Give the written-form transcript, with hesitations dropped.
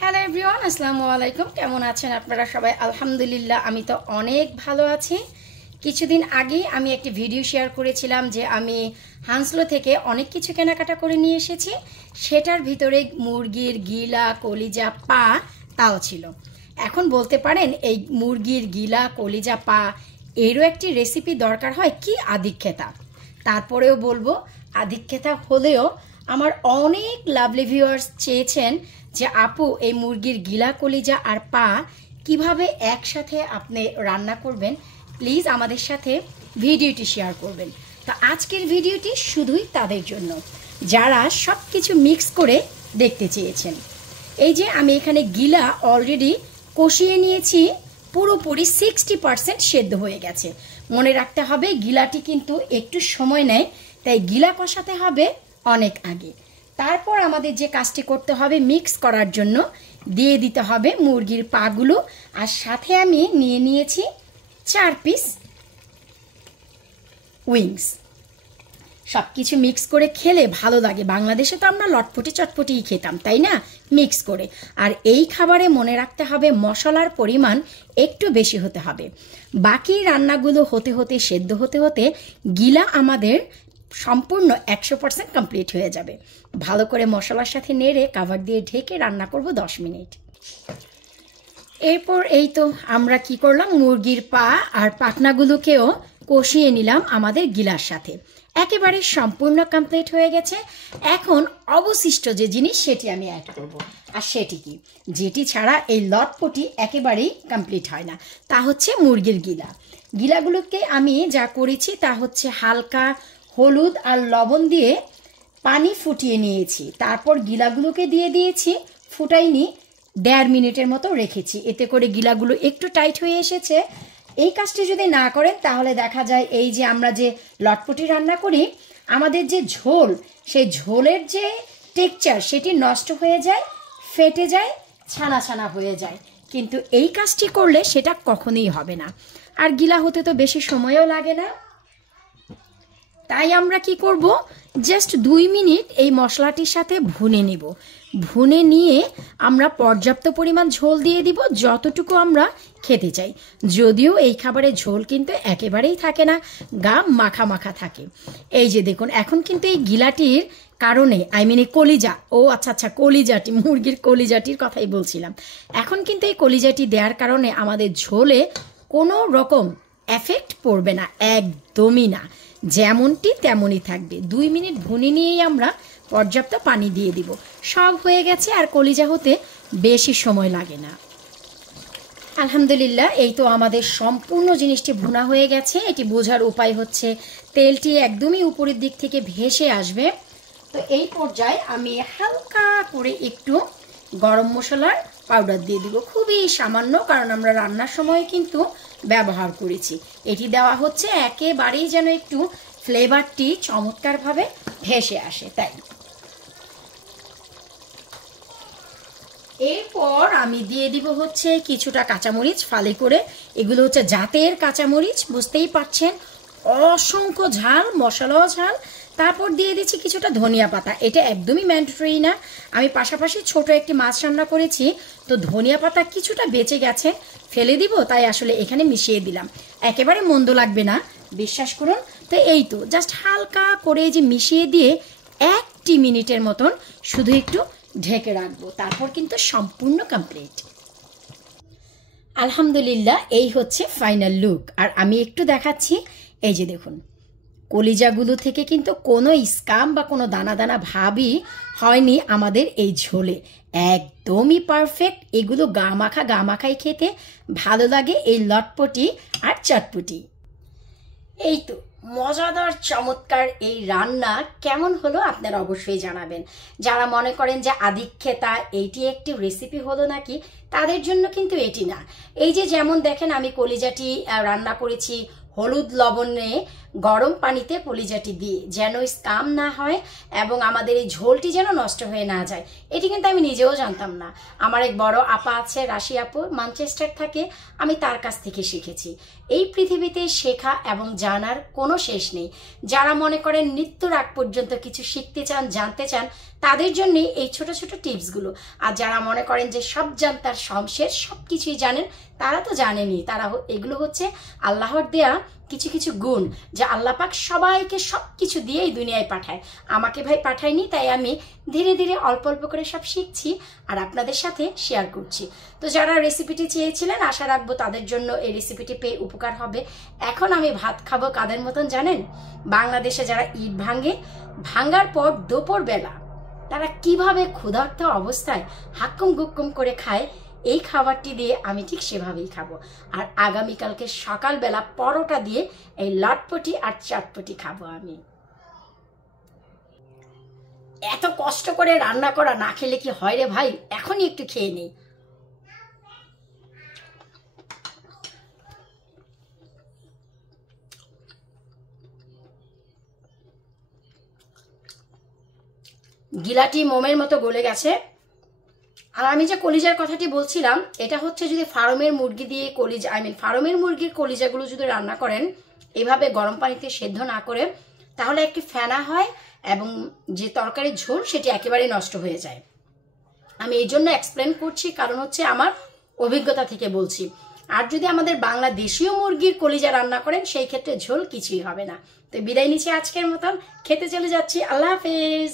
Hello everyone, আসসালামু আলাইকুম। কেমন আছেন আপনারা সবাই? আলহামদুলিল্লাহ, আমি তো অনেক ভালো আছি। কিছুদিন আগেই আমি একটি ভিডিও শেয়ার করেছিলাম যে আমি হান্সলো থেকে অনেক কিছু কেনাকাটা করে নিয়ে এসেছি। সেটার ভিতরে মুরগির গিলা, কলিজা, পা তাও ছিল। এখন বলতে পারেন এই মুরগির গিলা, কলিজা, পা এরও একটি রেসিপি দরকার হয় কি আধিক্যতা। তারপরেও বলবো, আধিক্যতা হলেও আমার অনেক লাভলি ভিউয়ার্স চেয়েছেন যে আপু এই মুরগির গিলা, কলিজা আর পা কিভাবে একসাথে আপনি রান্না করবেন, প্লিজ আমাদের সাথে ভিডিওটি শেয়ার করবেন। তো আজকের ভিডিওটি শুধুই তাদের জন্য যারা সব কিছু মিক্স করে দেখতে চেয়েছেন। এই যে আমি এখানে গিলা অলরেডি কষিয়ে নিয়েছি, পুরোপুরি 60% সেদ্ধ হয়ে গেছে। মনে রাখতে হবে গিলাটি কিন্তু একটু সময় নেয়, তাই গিলা কষাতে হবে অনেক আগে। তারপর আমাদের যে কাজটি করতে হবে, মিক্স করার জন্য দিয়ে দিতে হবে মুরগির পাগুলো, আর সাথে আমি নিয়ে নিয়েছি 4 পিস উইংস। সব কিছু মিক্স করে খেলে ভালো লাগে। বাংলাদেশে তো আমরা লটপটি চটপটিই খেতাম, তাই না, মিক্স করে। আর এই খাবারে মনে রাখতে হবে মশলার পরিমাণ একটু বেশি হতে হবে। বাকি রান্নাগুলো হতে হতে, সেদ্ধ হতে হতে গিলা আমাদের সম্পূর্ণ 100% কমপ্লিট হয়ে যাবে। ভালো করে মশলার সাথে নেড়ে কাভার দিয়ে ঢেকে রান্না করব 10 মিনিট। এরপর এই তো আমরা কি করলাম, মুরগির পা আর পাখনাগুলোকেও কষিয়ে নিলাম আমাদের গিলার সাথে। একেবারে সম্পূর্ণ কমপ্লিট হয়ে গেছে। এখন অবশিষ্ট যে জিনিস সেটি আমি অ্যাড করব। আর সেটি কি, যেটি ছাড়া এই লটপটি একেবারেই কমপ্লিট হয় না, তা হচ্ছে মুরগির গিলা। গিলাগুলোকে আমি যা করেছি তা হচ্ছে হালকা হলুদ আর লবণ দিয়ে পানি ফুটিয়ে নিয়েছি। তারপর গিলাগুলোকে দিয়ে দিয়েছি, ফুটাইনি, 1.5 মিনিটের মতো রেখেছি। এতে করে গিলাগুলো একটু টাইট হয়ে এসেছে। এই কাজটি যদি না করেন তাহলে দেখা যায় এই যে আমরা যে লটপটি রান্না করি, আমাদের যে ঝোল, সেই ঝোলের যে টেক্সচার সেটি নষ্ট হয়ে যায়, ফেটে যায়, ছানা ছানা হয়ে যায়। কিন্তু এই কাজটি করলে সেটা কখনোই হবে না। আর গিলা হতে তো বেশি সময়ও লাগে না। তাই আমরা কি করব, জাস্ট 2 মিনিট এই মশলাটির সাথে ভুনে নিব। ভুনে নিয়ে আমরা পর্যাপ্ত পরিমাণ ঝোল দিয়ে দিব, যতটুকু আমরা খেতে চাই। যদিও এই খাবারে ঝোল কিন্তু একেবারেই থাকে না, গা মাখা মাখা থাকে। এই যে দেখুন, এখন কিন্তু এই গিলাটির কারণে, এই কলিজা, আচ্ছা কলিজাটি, মুরগির কলিজাটির কথাই বলছিলাম। এখন কিন্তু এই কলিজাটি দেওয়ার কারণে আমাদের ঝোলে কোনো রকম এফেক্ট পড়বে না, একদমই না, যেমনটি তেমনই থাকবে। 2 মিনিট ভুনে নিয়েই আমরা পর্যাপ্ত পানি দিয়ে দিব। সব হয়ে গেছে, আর কলিজা হতে বেশি সময় লাগে না। আলহামদুলিল্লাহ, এই তো আমাদের সম্পূর্ণ জিনিসটি ভুনা হয়ে গেছে। এটি বোঝার উপায় হচ্ছে তেলটি একদমই উপরের দিক থেকে ভেসে আসবে। তো এই পর্যায়ে আমি হালকা করে একটু গরম মশলার পাউডার দিয়ে দিব, খুবই সামান্য, কারণ আমরা রান্নার সময় কিন্তু ব্যবহার করেছি। এটি দেওয়া হচ্ছে একেবারেই যেন একটু ফ্লেভারটি চমৎকারভাবে ভেসে আসে, তাই। এরপর আমি দিয়ে দিব হচ্ছে কিছুটা কাঁচামরিচ ফালি করে। এগুলো হচ্ছে জাতের কাঁচামরিচ, বুঝতেই পারছেন, অসংখ্য ঝাল, মশলাও ঝাল। তারপর দিয়ে দিচ্ছি কিছুটা ধনিয়া পাতা। এটা একদমই ম্যান্ডেটরি না। আমি পাশাপাশি ছোট একটি মাছ রান্না করেছি, তো ধনিয়া পাতা কিছুটা বেঁচে গেছে, ফেলে দিব, তাই আসলে এখানে মিশিয়ে দিলাম। একেবারে মন্দ লাগবে না, বিশ্বাস করুন। তো এই তো জাস্ট হালকা করে যে মিশিয়ে দিয়ে 1 মিনিটের মতন শুধু একটু ঢেকে রাখবো, তারপর কিন্তু সম্পূর্ণ কমপ্লিট। আলহামদুলিল্লাহ, এই হচ্ছে ফাইনাল লুক। আর আমি একটু দেখাচ্ছি, এই যে দেখুন, কলিজাগুলো থেকে কিন্তু কোনো স্কাম বা কোনো দানা দানা ভাবই হয়নি আমাদের এই ঝোলে। একদমই পারফেক্ট। এগুলো গা মাখাই খেতে ভালো লাগে, এই লটপটি আর চটপটি। এই তো মজাদার চমৎকার এই রান্না কেমন হলো আপনারা অবশ্যই জানাবেন। যারা মনে করেন যে আধিক্যতা এইটি একটি রেসিপি হলো নাকি, তাদের জন্য কিন্তু এটি না। এই যে যেমন দেখেন, আমি কলিজাটি রান্না করেছি হলুদ লবণে গরম পানিতে কলিজাটি দিয়ে, যেন স্কাম না হয় এবং আমাদের এই ঝোলটি যেন নষ্ট হয়ে না যায়। এটি কিন্তু আমি নিজেও জানতাম না। আমার এক বড় আপা আছে, রাশি আপু, ম্যানচেস্টার থাকে, আমি তার কাছ থেকে শিখেছি। এই পৃথিবীতে শেখা এবং জানার কোনো শেষ নেই। যারা মনে করেন মৃত্যুর আগ পর্যন্ত কিছু শিখতে চান, জানতে চান, তাদের জন্যই এই ছোট ছোট টিপসগুলো। আর যারা মনে করেন যে সব জানতার শেষ, সব কিছুই জানেন, তারা তো জানেনই। তারা এগুলো হচ্ছে আল্লাহর দেয়া কিছু কিছু গুণ, যা আল্লাহ পাক সবাইকে সব কিছু দিয়েই দুনিয়ায় পাঠায়। আমাকে ভাই পাঠায়নি, তাই আমি ধীরে ধীরে অল্প অল্প করে সব শিখছি আর আপনাদের সাথে শেয়ার করছি। তো যারা রেসিপিটি চেয়েছিলেন, আশা রাখবো তাদের জন্য এই রেসিপিটি পেয়ে উপকার হবে। এখন আমি ভাত খাবো কাদের মতন জানেন? বাংলাদেশে যারা ইট ভাঙার পর দুপুর বেলা তারা কিভাবে ক্ষুধার্ত অবস্থায় হাক্কুম গুক্কুম করে খায়, এই খাবারটি দিয়ে আমি ঠিক সেভাবেই খাবো। আর আগামীকালকে সকালবেলা পরোটা দিয়ে এই লটপটি আর চটপটি খাবো আমি। এত কষ্ট করে রান্না করা না খেলে কি হয় রে ভাই? এখনই একটু খেয়ে নেই। গিলাটি মোমের মতো গলে গেছে। আর আমি যে কলিজার কথাটি বলছিলাম, এটা হচ্ছে যদি ফার্মের মুরগি দিয়ে ফার্মের মুরগির কলিজাগুলো যদি রান্না করেন এভাবে গরম পানিতে সেদ্ধ না করে, তাহলে একটি ফেনা হয় এবং যে তরকারির ঝোল সেটি একেবারে নষ্ট হয়ে যায়। আমি এই জন্য এক্সপ্লেন করছি, কারণ হচ্ছে আমার অভিজ্ঞতা থেকে বলছি। আর যদি আমাদের বাংলাদেশীয় মুরগির কলিজা রান্না করেন, সেই ক্ষেত্রে ঝোল কিছুই হবে না। তো বিদায় নিচ্ছি আজকের মতন, খেতে চলে যাচ্ছি। আল্লাহ হাফেজ।